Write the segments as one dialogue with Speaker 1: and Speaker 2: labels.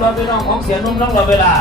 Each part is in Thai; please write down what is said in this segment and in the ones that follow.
Speaker 1: ำหรับพี่น้องของเสียนุ่มน้องเราเวลา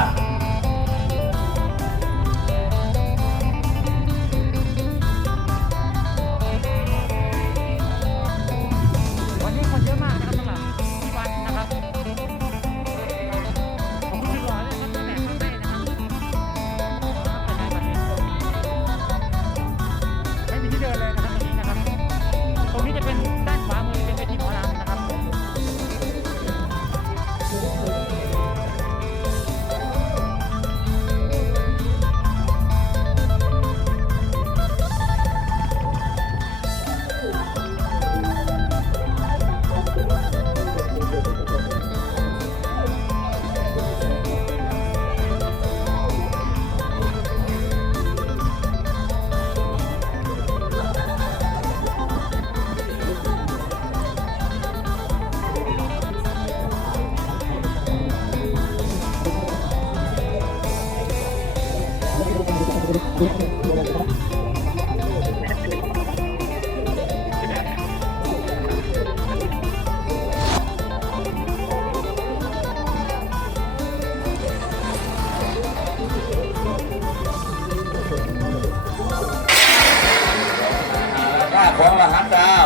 Speaker 2: ของรหั
Speaker 1: สดาว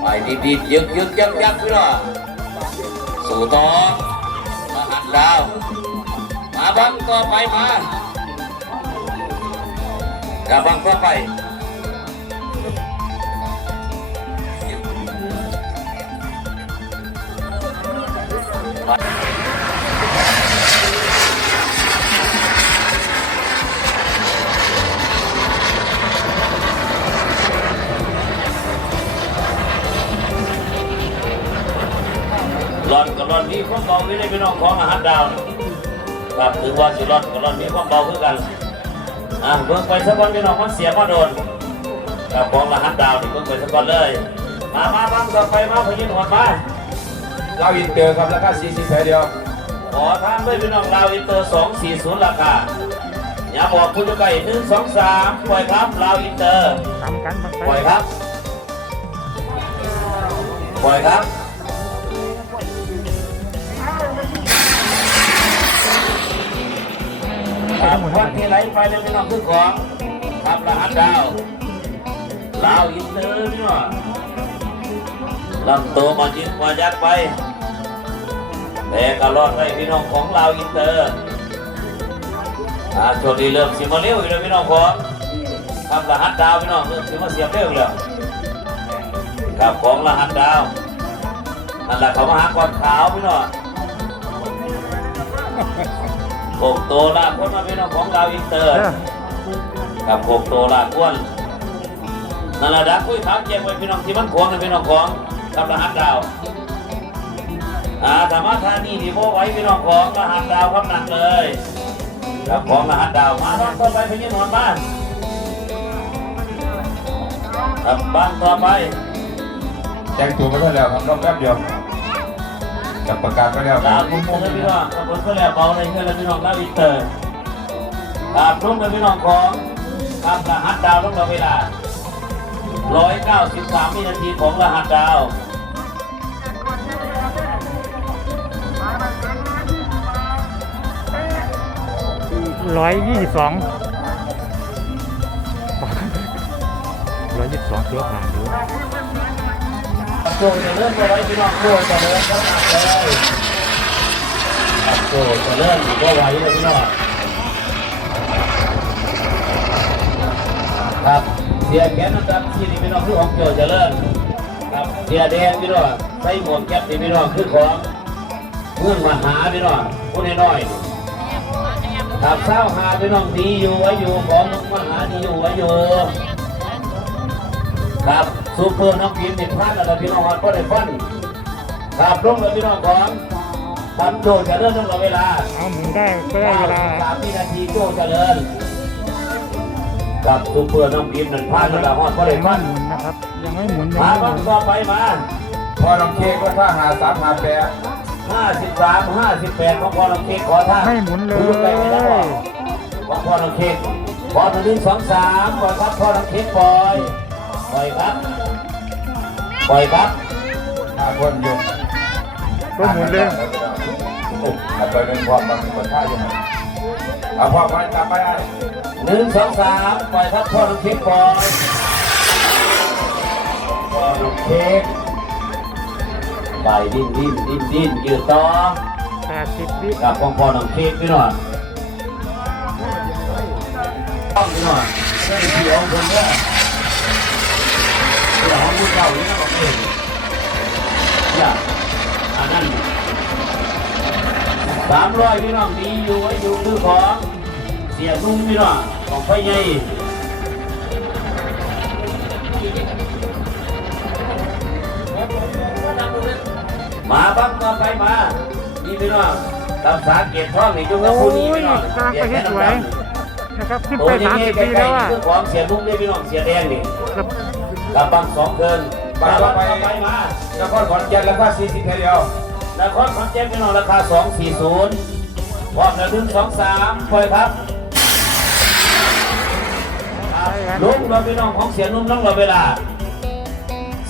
Speaker 1: ไปดีๆยึกยึกยักยักพี่น้องสู่ต่อรหัสดาว มาบังต่อไปมากับบังต่อไป ความเบาไม่ได้พี่น้องของอาหารดาวนะครับถึงว่าสิร้อนกับร้อนนี้ความเบาคือกันอะเบิ่งไปสักวันพี่น้องมันเสียมาโดนกับของอาหารดาวนี่เบิ่งไปสักวันเลย มามาบ้างต่อไปมาพยินหัวมา
Speaker 3: เราอินเตอร์ครับราคา40แผลเดียว
Speaker 1: ขอทางด้วยพี่น้องลาวอินเตอร์240ราคาอย่าบอกคุณจะไก่หนึ่งสองสามปล่อยครับลาวอินเตอร์
Speaker 2: ทำกันบาง
Speaker 1: ปล่อยครับปล่อยครับ ครับวันที่ไหลไปเลยพี่น้องคือของครับรหัสดาวลาวอินเตอร์พี่น้องลำตัวมาจิงมายัดไปแต่ก็รอดไปพี่น้องของลาวอินเตอร์อ่าโชคดีเริ่มสิมาเร็วอยู่แล้วพี่น้องของครับรหัสดาวพี่น้องเริ่มสิมาเสียบเร็วอยู่แล้วครับของรหัสดาวนั่นแหละเขามาหาก่อนขาวพี่น้อง โกกโตลากคนมาเป็นน้องของเราวอินเตอร์กับโกกโตลากคนนั่นแหละดักคุยขาวเจียงไว้พี่น้องที่มันขวงนะพี่น้องของกับรหัสดาวอ่าธรรมะทานี่ที่โบไว้พี่น้องของรหัสดาวครับหนักเลยกับของรหัสดาวมาบ้านต่อไปพี่ยินหวนบ้านครับบ้านต่อไป
Speaker 3: แจ้งตัวมาได้แล้วครับรอบแป๊บเดียว จับประกาศไปแล้วค
Speaker 1: ลา
Speaker 3: รับ
Speaker 1: วคุณเลยพี่น้องกับคนก็แล้วเบาเลยเพื่อนแล้วพี่น้องลาวอินเตอร์ครับรุ่งเลยพี่น้องของครับรหัสดาวต้องเราเวลา 193วินาทีของรหัสดาว
Speaker 2: ร้อยยี่สิบสองร้อยยี่สิบสองกิโลกรัมดู
Speaker 1: โจจะเริ่มไปไว้พี่น้องโจจะเริ่มก็หนักเลยครับโจจะเริ่มอยู่ก็ไว้เลยพี่น้องครับเสียแขนอันดับที่นี่พี่น้องคือของโจจะเริ่มครับเสียแดงพี่น้องใส่หมวกแก๊ปนี่พี่น้องคือของเมืองมหาพี่น้องผู้น้อยครับเศร้าหาพี่น้องดีอยู่ไว้อยู่ของมหาดีอยู่ไว้อยู่ครับ ซูเปอร์น้องพิมพ์ติดพลาดแล้วพี่น้องก็ได้ฟันครับลงเลยพี่น้องของทำโจจะเริ่มตั้งแต่เวลา
Speaker 2: เอาหมุนได้ก็ได้เวลา
Speaker 1: สามวินาทีโจเจะเริ่มกับซูเปอร์น้องพิมพ์นั่นพลาดแล้วฮอดก็ได้ฟัน
Speaker 2: หมุนนะครับยังไม่หมุนยัง
Speaker 1: มา
Speaker 2: ไม่ห
Speaker 1: บ้า
Speaker 2: มุ
Speaker 1: ง
Speaker 2: น
Speaker 1: ต่อไปมา
Speaker 3: พอน้องเค้กราคาหาสามหาแปด
Speaker 1: 53 58ของพ่อน้องเค้กขอท่า
Speaker 2: ไม่หมุนเลย
Speaker 1: ดูไปไม่ได้ของพ่อน้องเค้กพอถึงสองสามปล่อยครับพ่อน้องเค้กปล่อย ปล่อยครับ ปล่อยครับ
Speaker 3: ห้าคนอยู่
Speaker 2: ก็หมุนเลย
Speaker 3: โอ้อาจจะเป็นความมันเป็นท่าอยู่ไหนเอาพ่อไปกลับไปไอ้
Speaker 1: หนึ่งสองสามปล่อยครับพ่อน้ำพริกปล่อยพ่อน้ำพริกไปดิ้นดิ้นดิ้นดิ้นยืดต่อ
Speaker 2: แปดสิบวิ
Speaker 1: กับพ่อพ่อน้ำพริกพี่หน่อยต้องพี่หน่อยเรื่องเสียวคนเนี่ยเดี๋ยวของผู้เจ้านี่นะบอกเองเนี่ยอันนั้นสามร้อยพี่น้องดีอยู่ไว้อยู่คือของเสียนุ่มพี่น้องของไฟใหญ่มาบ้างต่อไปมานี่พี่น้องตำสาเกตท่องนี่จุกกับผู้นี้พี่น้อง
Speaker 2: กำลังไปที่สวยนะครับขึ้นไปสามสิบปีแล้วอะ
Speaker 1: ของเสียนุ่มนี่พี่น้องเสียแดงนี่
Speaker 2: ครับ
Speaker 1: กับบางสองเกินมาบ้างต่อไปมาน
Speaker 3: ครขอนแก่นแล้วก็สี่สิบเดียวน
Speaker 1: ครขอนแก่นพี่น้องราคา 240พร้อมแล้วหนึ่งสองสามปล่อยครับครับลุงเราพี่น้องของเสียนุ่มต้องรอเวลา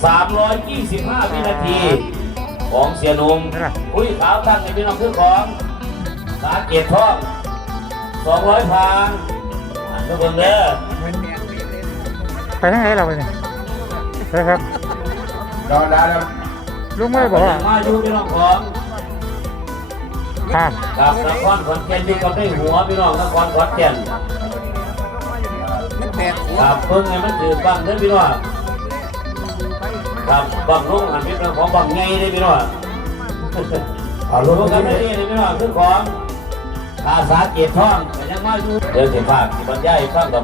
Speaker 1: 325 วินาที ของเสียนุ่มอุ้ยขาวตั้งในพี่น้องคือของสาเกตทองสองร้อยพานอันทุกคนเด้อ
Speaker 2: ไปทางไหนเราไปเนี่ย นะครับ
Speaker 3: นอนได้แล้ว
Speaker 2: ลุงไม่บอกว่า
Speaker 1: มาอยู่พี่น้องของ
Speaker 2: ข้าม
Speaker 1: กับนครขอนแก่นอยู่กับได้หัวพี่น้องนครขอนแก่นกับเพิ่งไงมันถือบังเด้อพี่น้องกับบังลงหันพี่น้องของบังไงเด้อพี่น้อง
Speaker 3: เอา
Speaker 1: ร
Speaker 3: ลู
Speaker 1: ว
Speaker 3: ก
Speaker 1: ม
Speaker 3: กั
Speaker 1: กันน
Speaker 3: ไม่
Speaker 1: ไม่
Speaker 3: ดี
Speaker 1: ดีเลยพี่น้องคือของอาสาเกตทองแต่ยังมาอยู่เดี๋ยวสิฝากสิบรรยายให้ฟังกับ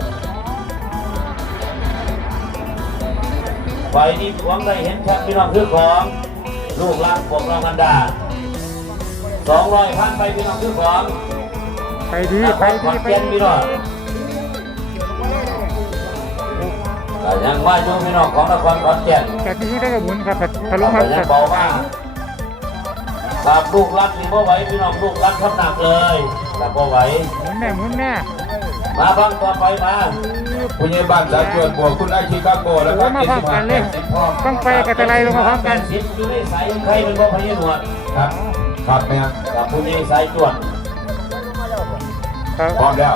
Speaker 1: ไฟนี่หวงได้เห็นชัดพี่น้องคือของลูกหลักพวกเรากันดาสองร้อยพันไปพี่น้องคือของ
Speaker 2: ไปดี
Speaker 1: นค
Speaker 2: ไป
Speaker 1: รข
Speaker 2: ดี
Speaker 1: อน
Speaker 2: ไป
Speaker 1: แก่น
Speaker 2: ดี
Speaker 1: พี่น้องแต่ยังว่าอยู่พี่น้องของนครขอนแก่น
Speaker 2: แต่ที่นี่ได้กับหมุนครับทะลุ
Speaker 1: แต่
Speaker 2: มา
Speaker 1: ยังเบามากครับลูกรักนี่บ่ไหวพี่น้องลูกรักทำหนักเลยแต่บ่ไหว
Speaker 2: หมุนแน่หมุนแน่
Speaker 1: มาบ้างต่อไปมา
Speaker 3: ผู้ใหญ่บ้านสายจวนบัวคุณไอชิคาโกแล้วก็
Speaker 2: โอ้มาพร้อมกันเลยต้องไปกับตะไลลงมาพร้อมกัน
Speaker 1: สิบอยู่ในสายใครเป็นบ่อพยหนวด
Speaker 3: ครับครับแม่
Speaker 1: กับผู้นี้สายจวด
Speaker 2: ครับ
Speaker 3: พร้อมแล้ว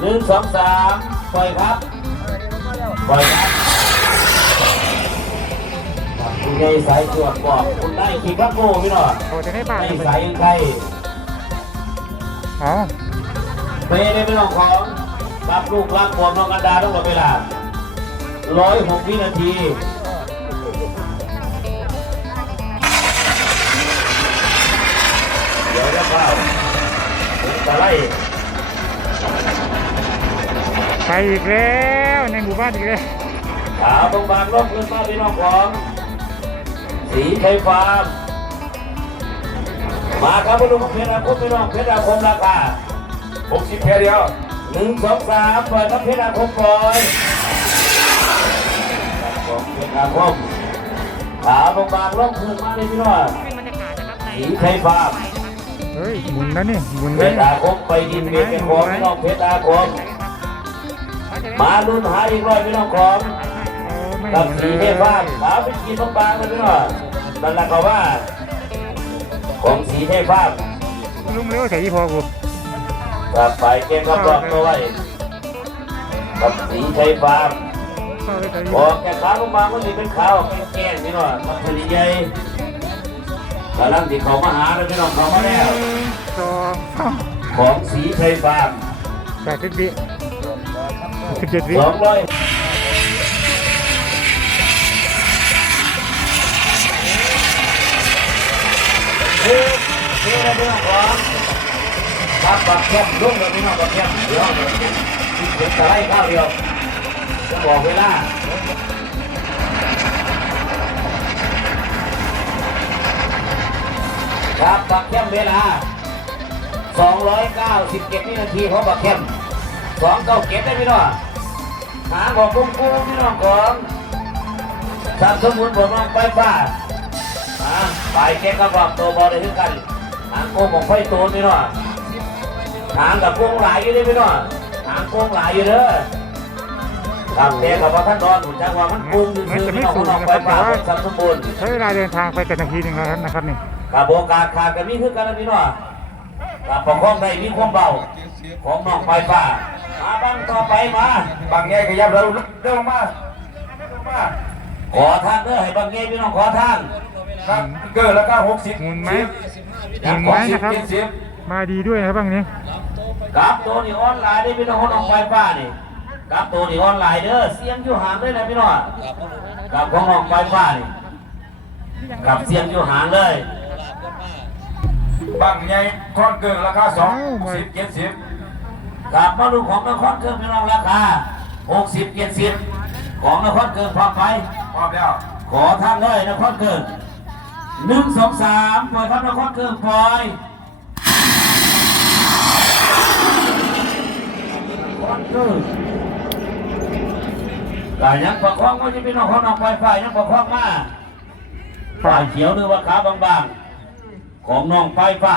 Speaker 1: หนึ่งสองสามปล่อยครับปล่อยครับคุณยายสายตรวจบอกคุณได้ขี่ครับโก้พี่หน่อย
Speaker 2: โอ้จะได้บ้าน
Speaker 1: ในสายยังไง
Speaker 2: อ๋อ
Speaker 1: เปย์ได้เป็นของของ รับลูกรักบวมน้องกันดาต้องหมดเวลาร้อยหกวินาทีเดี๋ยวจะเข้าถึงตะไล
Speaker 2: ไปอีกแล้วในหมู่บ้านอีกแล้ว
Speaker 1: ขาวบางบางๆร่มขึ้นมาพี่น้องของ สีไทยฟาร์มมาครับพี่ลุงเพชรอาคมพี่น้องเพชรอาคมราคา
Speaker 3: หกสิบแค่เดียว
Speaker 1: หนึ่งสองสามปล่อยครับเพชรอาคมปล่อยของเพชรอาคมขาวบางบางๆร่มขึ้นมาเลยพี่น้อง
Speaker 2: เป็นบรรยากาศนะครับใน
Speaker 1: สีไทยฟาร์ม
Speaker 2: เฮ้ยหมุนแล้วนี่หมุน
Speaker 1: เพ
Speaker 2: แล้ว
Speaker 1: ชร
Speaker 2: นี่
Speaker 1: อาคมไปดินเบียดเป็นของพี่น้องเพชรอาคมมาลุ้นหาอีกร้อยพี่น้องของ
Speaker 2: โอ้ไม่
Speaker 1: กับ
Speaker 2: หมุน
Speaker 1: สี
Speaker 2: เล
Speaker 1: เท
Speaker 2: ย
Speaker 1: พบ้านขาวเป็นสีบางๆเลยพี่น้องนั่นแหละเขาว่า ของสีเทพบ้าน
Speaker 2: ลุงเร็วใส่ยี่พอกู
Speaker 1: กับไปเกมกับรอบตัวไว้กับสีเทพบ้าน
Speaker 2: เข้าไปใส่ยี่
Speaker 1: บ
Speaker 2: พ
Speaker 1: อ
Speaker 2: อก
Speaker 1: แกขาวบางๆมันนี่เป็นขาวแก่ๆพี่น้องมันผลิตใหญ่กำลังที่เขามาหาเลยพี่น้องเขามาแล้ว
Speaker 2: สองสาม
Speaker 1: ของสีเทพบ้าน
Speaker 2: แปดสิบวิสิบเจ็ดวิ
Speaker 1: สองร้อยเฮ้ยเฮ้ยนะพี่น้องของ ครับบักแคบลุกเลยพี่น้องบักแคบเดี๋ยวเดี๋ยวจะไล่ข้าวเดียวจะบอกเวลาครับบักแคบเวลา 297วินาทีของบักแคบสองเก้าเก็บได้พี่น้องหาของกุ้งกุ้งพี่น้องของสามสมุนผมน้องไฟฟ้าอ่าไปเก็บกระบอกตัวบอลได้ถึงกันหางกุ้งของไฟตัวพี่น้อง หางกับพวงหลายอยู่เด้อพี่น้องหางพวงหลายอยู่เด้อทางเด็กกับว่าท่านนอนผมจังว่ามันปุ้งซื่อๆพี่น้องของน้องไปป่าสัมสมบูรณ์
Speaker 2: ใช้เวลาเดินทางไปกันนาทีหนึ่งแล้วนะครับนี่
Speaker 1: กับโอกาสขาดกันมีคือกันนะพี่น้องกับประคองได้มีความเบา ของน้องไฟฟ้ามาบ้างต่อไปมา
Speaker 3: บางแง่ขยับเราเร็วมาเร็วมา
Speaker 1: ขอทางเด้อให้บางเงี้พี่น้องขอทาง
Speaker 3: ครับเกินแล้วก็หกสิบ
Speaker 2: หมุนไหม
Speaker 3: หมุน
Speaker 2: หมุนไหมนะครับ
Speaker 3: เจ็ดสิบ
Speaker 2: มาดีด้วยนะครับบางนี้
Speaker 1: กับตัวนี้ออนไลน์ได้พี่น้องของน้องไฟฟ้านี่กับตัวนี้ออนไลน์เด้อเสียงอยู่ห่างเลยนะพี่น้องกับของน้องไฟฟ้านี่กับเสียงอยู่ห่างเลย
Speaker 3: บางแง่ท่อนเกินราคาสองสิบเจ็ดสิบ
Speaker 1: กับมาดูของนครเกินพี่น้องราคา60 70ของนครเกินพร้อมไป
Speaker 3: พร้อมแล้ว
Speaker 1: ขอทางเลยนครเกินหนึ่งสองสามปล่อยครับนครเกินปล่อยนครเกินแต่ยังประคองว่าจะเป็นน้องของน้องไฟฟ้ายังประคองมาฝ่ายเขียวหรือว่าขาบางๆ ของน้องไฟฟ้า